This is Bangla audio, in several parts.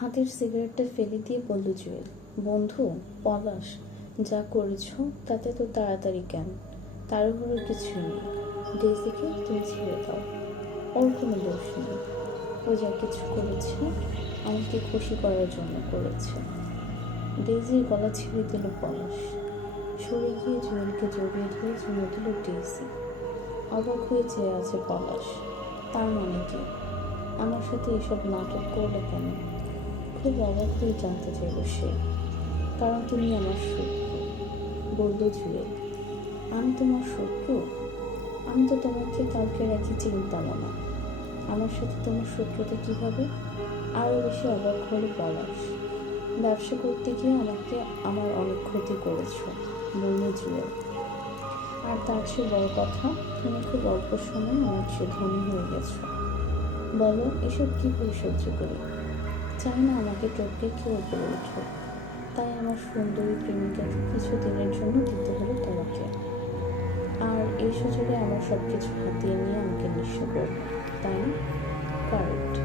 হাতের সিগারেটটা ফেলে দিয়ে বলল জুয়েল, বন্ধু, পলাশ, যা করেছ তাতে তো তাড়াতাড়ি কেন? তাড়াহুড়োর কিছুই নেই। ডেজিকে তুমি ছেড়ে দাও। ওর কোনো দোষ নেই। ও যা কিছু করেছে, আমাকে খুশি করার জন্য করেছে। ডেজির গলা ছেড়ে দিল পলাশ। সরে গিয়ে জুয়েলকে জড়িয়ে ধরে চুমে দিল ডেজি অবাক হয়ে চেয়ে আছে পলাশ। তার মানে কি? আমার সাথে এসব নাটক করলে কেন? খুব অবাক হয়ে জানতে চাইল সে। কারণ তুমি আমার শত্রু, বলল জুয়েল আমি তোমার শত্রু? আমি তো তোমাকে কালকে রাখি চিন্তামো না। আমার সাথে তোমার শত্রুতা কীভাবে আরও বেশি অবাক হলে পলাশ। ব্যবসা করতে গিয়ে আমাকে আমার অনেক ক্ষতি করেছ, বলল জুয়েল আর তার চেয়ে বড় কথা, তুমি খুব অল্প সময়ে অনেক সে ধনী হয়ে গেছো। বলো, এসব কী করে সহ্য করি? চাই না আমাকে টপকে কেউ উপরে উঠো তাই আমার সুন্দরী প্রেমিকাকে কিছু দিনের জন্য দিতে হলো তোমাকে। আর এই সুযোগে আমার সব কিছু হাতিয়ে নিয়ে আমাকে নিঃস্ব করবে। তাই কারেক্ট।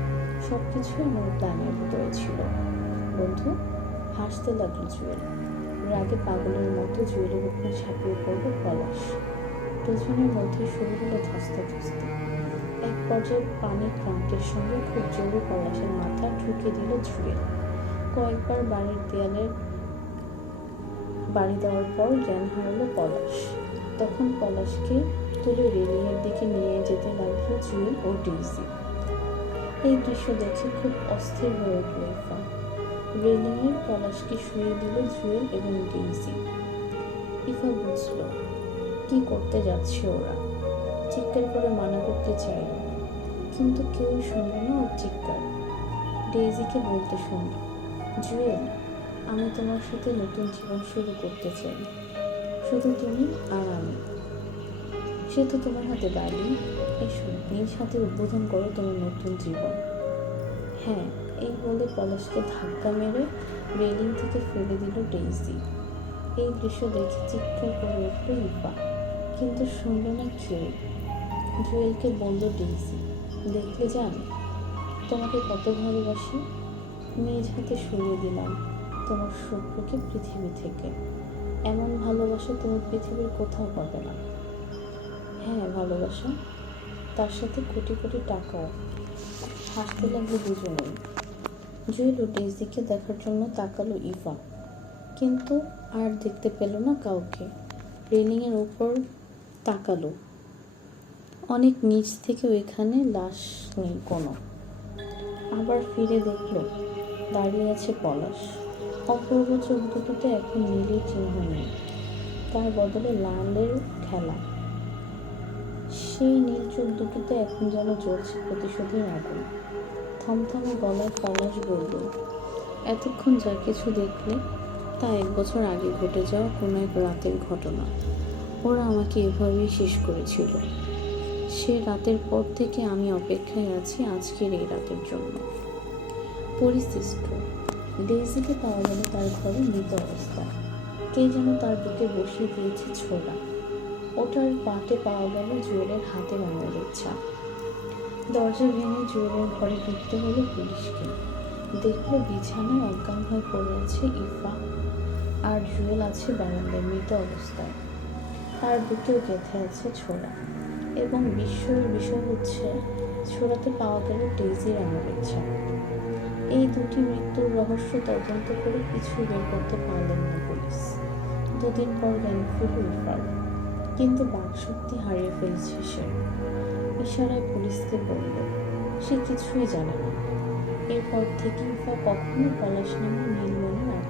সব কিছুই আমার প্ল্যানের ভিতরে ছিল। বন্ধু, হাসতে লাগল জুয়েল। রাগে পাগলের মতো জুয়েলের উপর ঝাঁপিয়ে পড়ল পলাশ। দুজনের মধ্যে শুরু হলো ধস্তাধস্তি। এক পর্যায়ে পানির ক্রান্তের সঙ্গে খুব জোরে পলাশের মাথা ঠুকে দিল জুয়েল কয়েকবার বাড়ির দেয়ালের বাড়ি দেওয়ার পর জ্ঞান হারালো পলাশ। তখন পলাশকে তুলে রেলিংয়ের দিকে নিয়ে যেতে লাগল জুয়েল ও ডিজি এই দৃশ্য দেখে খুব অস্থির হয়ে উঠল ইরফান। রেলিংয়ের পলাশকে শুয়ে দিল জুয়েল এবং ডিজি ইফা বুঝল, কি করতে যাচ্ছে ওরা? চিৎকার করে মানা করতে চাইল কিন্তু কেউই শুনল না ওর চিৎকার। ডেইজিকে বলতে শুনল, জুয়েল, আমি তোমার সাথে নতুন জীবন শুরু করতে চাই। শুধু তুমি আর আমি। সে তো তোমার হাতে বাড়ি এসো, নিজ হাতে উদ্বোধন করো তোমার নতুন জীবন। হ্যাঁ এই বলে পলাশকে ধাক্কা মেরে রেলিং থেকে ফেলে দিল ডেইজি। এই দৃশ্য দেখে চিৎকার করে উঠল ইফা কিন্তু শুনল না কেউ জুয়েলকে বলল ডেইজি দেখলে যান। তোমাকে কত ভালোবাসি। নিজ হাতে সরিয়ে দিলাম তোমার শত্রুকে পৃথিবী থেকে। এমন ভালোবাসা তুমি পৃথিবীর কোথাও পাবে না। হ্যাঁ ভালোবাসা। তার সাথে কোটি কোটি টাকাও হাসতে লাগল দুজনেই। জুয়েল ও ডেজিকে দেখার জন্য তাকালো ইভা। কিন্তু আর দেখতে পেল না কাউকে। রেলিংয়ের ওপর তাকালো। অনেক নিচ থেকে ওইখানে লাশ নেই কোনো। আবার ফিরে দেখল, দাঁড়িয়ে আছে পলাশ। অপূর্ব চোখ দুটোতে এখন নীলের চিহ্ন নেই। তার বদলে লালের খেলা। সেই নীল চোখ দুটোতে এখন যেন জ্বলছে প্রতিশোধের আগুন। থমথমে গলায় পলাশ বলল, এতক্ষণ যা কিছু দেখলে তা এক বছর আগে ঘটে যাওয়া কোনো এক রাতের ঘটনা। ওরা আমাকে এভাবেই শেষ করেছিল। সে রাতের পর থেকে আমি অপেক্ষায় আছি আজকের এই রাতের জন্য। পরিশিষ্ট। ডেজিকে পাওয়া গেল তার ঘরে মৃত অবস্থা। কে যেন তার বুকে বসিয়ে দিয়েছে ছোলা ওটার পাটে পাওয়া গেল জুয়েলের হাতে আঙুলের ছাপ। দরজা ভেঙে জুয়েলের ঘরে ঢুকতে হলো পুলিশকে। দেখল বিছানায় অজ্ঞান হয়ে পড়ে আছে ইফা আর জুয়েল আছে বারান্দায়, মৃত অবস্থায়। তার বুকেও গেঁথে আছে ছোড়া এবং বিস্ময়ের বিষয় হচ্ছে ছোড়াতে পাওয়া গেল আঙুলের ছাপ। এই দুটি মৃত্যুর রহস্য তদন্ত করে কিছু বের করতে পারলেন না পুলিশ। দুদিন পর জ্ঞান ফিরল কিন্তু বাকশক্তি হারিয়ে ফেলছে সে। ইশারায় পুলিশকে বলল, সে কিছুই জানে না। এরপর থেকে ইফা কখনো পলাশ নামে নীলমণি আর